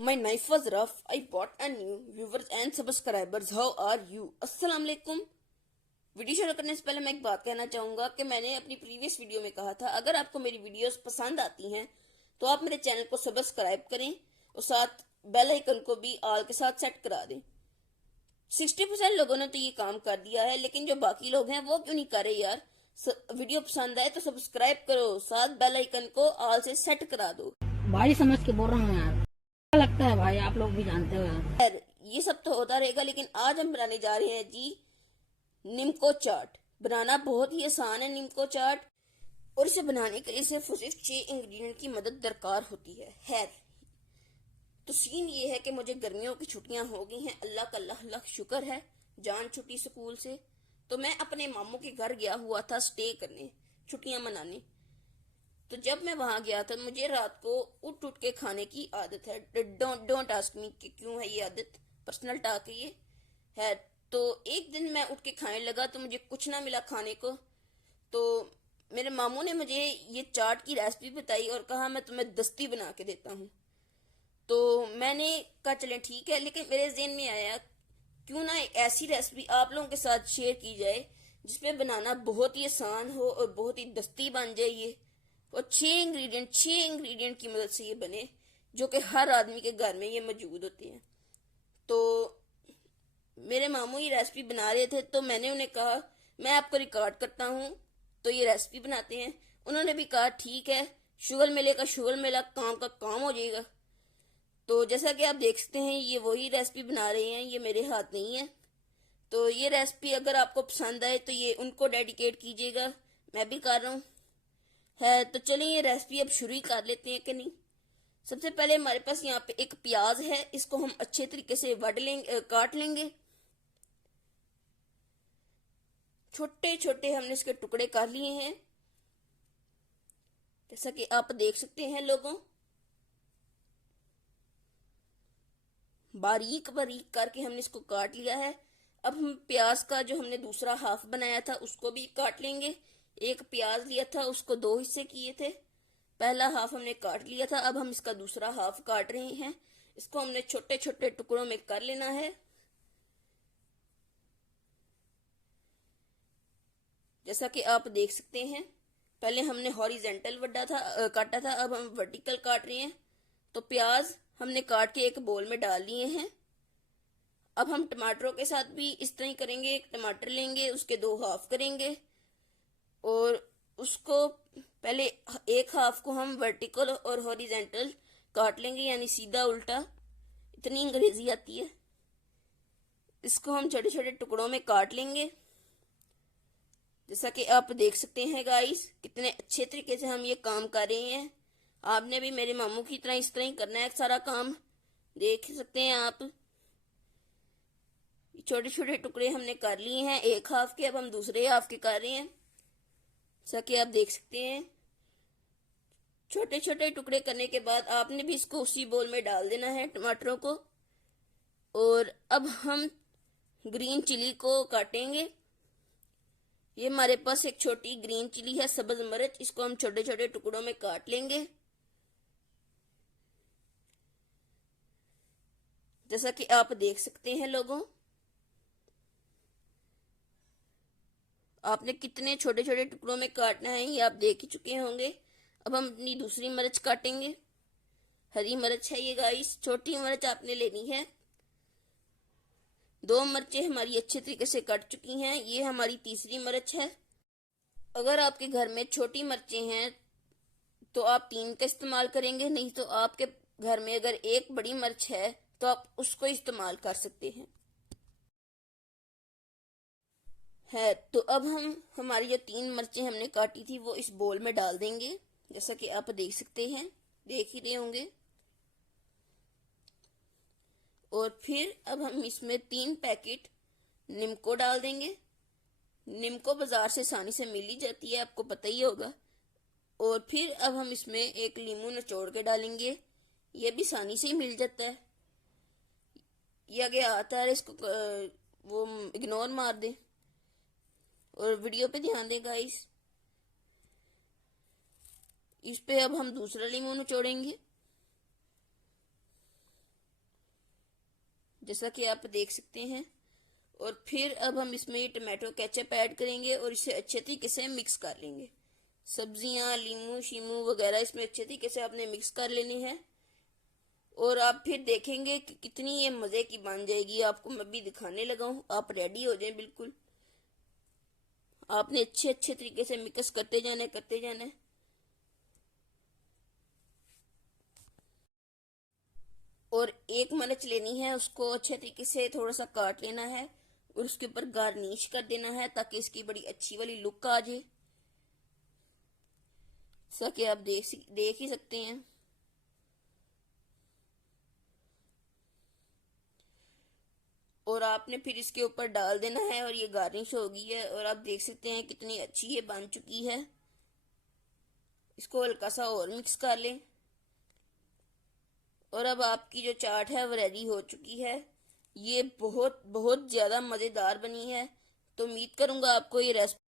My knife was rough. I bought a new viewers and subscribers. How are you? अस्सलाम वालेकुम। Video शुरू करने से पहले मैं एक बात कहना चाहूंगा कि मैंने अपनी प्रीवियस वीडियो में कहा था अगर आपको मेरी वीडियोस पसंद आती हैं तो आप मेरे चैनल को सब्सक्राइब करें और साथ बेल आइकन को भी ऑल के साथ सेट करा दें। 60% लोगों ने तो ये काम कर दिया है, लेकिन जो बाकी लोग हैं वो क्यों नहीं कर रहे यार। वीडियो पसंद आए तो सब्सक्राइब करो, साथ बेल आइकन को ऑल से सेट करा दो। भाई समझ के बोल रहा हूँ यार, क्या लगता है भाई, आप लोग भी जानते हो यार। खैर ये सब तो होता रहेगा, लेकिन आज हम बनाने जा रहे हैं जी निम्को चाट। बनाना बहुत ही आसान है निम्को चाट, और इसे बनाने के लिए सिर्फ 6 इंग्रेडिएंट की मदद दरकार होती है। खैर तो सीन ये है कि मुझे गर्मियों की छुट्टियां हो गई हैं, अल्लाह का लाख लाख शुक्र है, जान छुट्टी स्कूल से। तो मैं अपने मामू के घर गया हुआ था स्टे करने, छुट्टियां मनाने। तो जब मैं वहां गया था मुझे रात को उठ उठ के खाने की आदत है। डोंट आस्क मी कि क्यों है ये आदत, पर्सनल टॉक ये है। तो एक दिन मैं उठ के खाने लगा तो मुझे कुछ ना मिला खाने को। तो मेरे मामू ने मुझे ये चाट की रेसिपी बताई और कहा मैं तुम्हें दस्ती बना के देता हूँ। तो मैंने कहा चले ठीक है, लेकिन मेरे ज़हन में आया क्यों ना एक ऐसी रेसिपी आप लोगों के साथ शेयर की जाए जिसमें बनाना बहुत ही आसान हो और बहुत ही दस्ती बन जाए ये। और 6 इंग्रेडिएंट की मदद से ये बने, जो कि हर आदमी के घर में ये मौजूद होते हैं। तो मेरे मामू ये रेसिपी बना रहे थे तो मैंने उन्हें कहा मैं आपको रिकॉर्ड करता हूँ तो ये रेसिपी बनाते हैं। उन्होंने भी कहा ठीक है, शुगर मिलेगा शुगर मिला, काम का काम हो जाएगा। तो जैसा कि आप देख सकते हैं ये वही रेसिपी बना रहे हैं, ये मेरे हाथ नहीं है। तो ये रेसिपी अगर आपको पसंद आए तो ये उनको डेडिकेट कीजिएगा, मैं भी कर रहा हूँ। है तो चलिए ये रेसिपी अब शुरू ही कर लेते हैं कि नहीं। सबसे पहले हमारे पास यहाँ पे एक प्याज है, इसको हम अच्छे तरीके से काट लेंगे। छोटे छोटे हमने इसके टुकड़े कर लिए हैं, जैसा कि आप देख सकते हैं लोगों। बारीक बारीक करके हमने इसको काट लिया है। अब हम प्याज का जो हमने दूसरा हाफ बनाया था उसको भी काट लेंगे। एक प्याज लिया था उसको 2 हिस्से किए थे, पहला हाफ हमने काट लिया था, अब हम इसका दूसरा हाफ काट रहे हैं। इसको हमने छोटे छोटे टुकड़ों में कर लेना है। जैसा कि आप देख सकते हैं पहले हमने हॉरिजेंटल काटा था, अब हम वर्टिकल काट रहे हैं। तो प्याज हमने काट के एक बोल में डाल लिए हैं। अब हम टमाटरों के साथ भी इस तरह ही करेंगे, एक टमाटर लेंगे उसके 2 हाफ करेंगे और उसको पहले एक हाफ को हम वर्टिकल और हॉरिजेंटल काट लेंगे, यानी सीधा उल्टा। इतनी अंग्रेजी आती है। इसको हम छोटे छोटे टुकड़ों में काट लेंगे। जैसा कि आप देख सकते हैं गाइस कितने अच्छे तरीके से हम ये काम कर रहे हैं। आपने भी मेरे मामू की तरह इस तरह ही करना है सारा काम, देख सकते हैं आप। छोटे छोटे टुकड़े हमने कर लिए हैं एक हाफ के, अब हम दूसरे हाफ के कर रहे हैं। जैसा कि आप देख सकते हैं छोटे छोटे टुकड़े करने के बाद आपने भी इसको उसी बोल में डाल देना है टमाटरों को। और अब हम ग्रीन चिली को काटेंगे। ये हमारे पास एक छोटी ग्रीन चिली है, सब्ज मिर्च, इसको हम छोटे छोटे टुकड़ों में काट लेंगे। जैसा कि आप देख सकते हैं लोगों, आपने कितने छोटे छोटे टुकड़ों में काटना है ये आप देख ही चुके होंगे। अब हम अपनी दूसरी मिर्च काटेंगे। हरी मिर्च है ये गाइस, छोटी मिर्च आपने लेनी है। 2 मिर्चें हमारी अच्छे तरीके से कट चुकी हैं, ये हमारी तीसरी मिर्च है। अगर आपके घर में छोटी मिर्चें हैं तो आप 3 का इस्तेमाल करेंगे, नहीं तो आपके घर में अगर एक बड़ी मिर्च है तो आप उसको इस्तेमाल कर सकते हैं। है तो अब हम हमारी जो 3 मिर्चें हमने काटी थी वो इस बोल में डाल देंगे, जैसा कि आप देख सकते हैं, देख ही रहे होंगे। और फिर अब हम इसमें 3 पैकेट निम्को डाल देंगे। निम्को बाजार से आसानी से मिल ही जाती है, आपको पता ही होगा। और फिर अब हम इसमें एक लीमू निचोड़ के डालेंगे, ये भी आसानी से ही मिल जाता है। ये आगे आता है, इसको वो इग्नोर मार दे और वीडियो पे ध्यान दें गाइस। इस पे अब हम दूसरा लीमू निचोड़ेंगे। जैसा कि आप देख सकते हैं। और फिर अब हम इसमें टमाटो केचप ऐड करेंगे और इसे अच्छे तरीके से मिक्स कर लेंगे। सब्जियां, लीमू शीमू वगैरह इसमें अच्छे तरीके से आपने मिक्स कर लेनी है। और आप फिर देखेंगे कि कितनी ये मज़े की बन जाएगी। आपको मैं भी दिखाने लगा हूँ, आप रेडी हो जाएं बिल्कुल। आपने अच्छे अच्छे तरीके से मिक्स करते जाना है। और एक मिर्च लेनी है, उसको अच्छे तरीके से थोड़ा सा काट लेना है और उसके ऊपर गार्निश कर देना है ताकि इसकी बड़ी अच्छी वाली लुक आ जाए। जैसा कि आप देख ही सकते हैं। और आपने फिर इसके ऊपर डाल देना है और ये गार्निश हो गई है। और आप देख सकते हैं कितनी अच्छी ये बन चुकी है। इसको हल्का सा और मिक्स कर लें। और अब आपकी जो चाट है वो रेडी हो चुकी है। ये बहुत बहुत ज़्यादा मज़ेदार बनी है। तो उम्मीद करूँगा आपको ये रेसिपी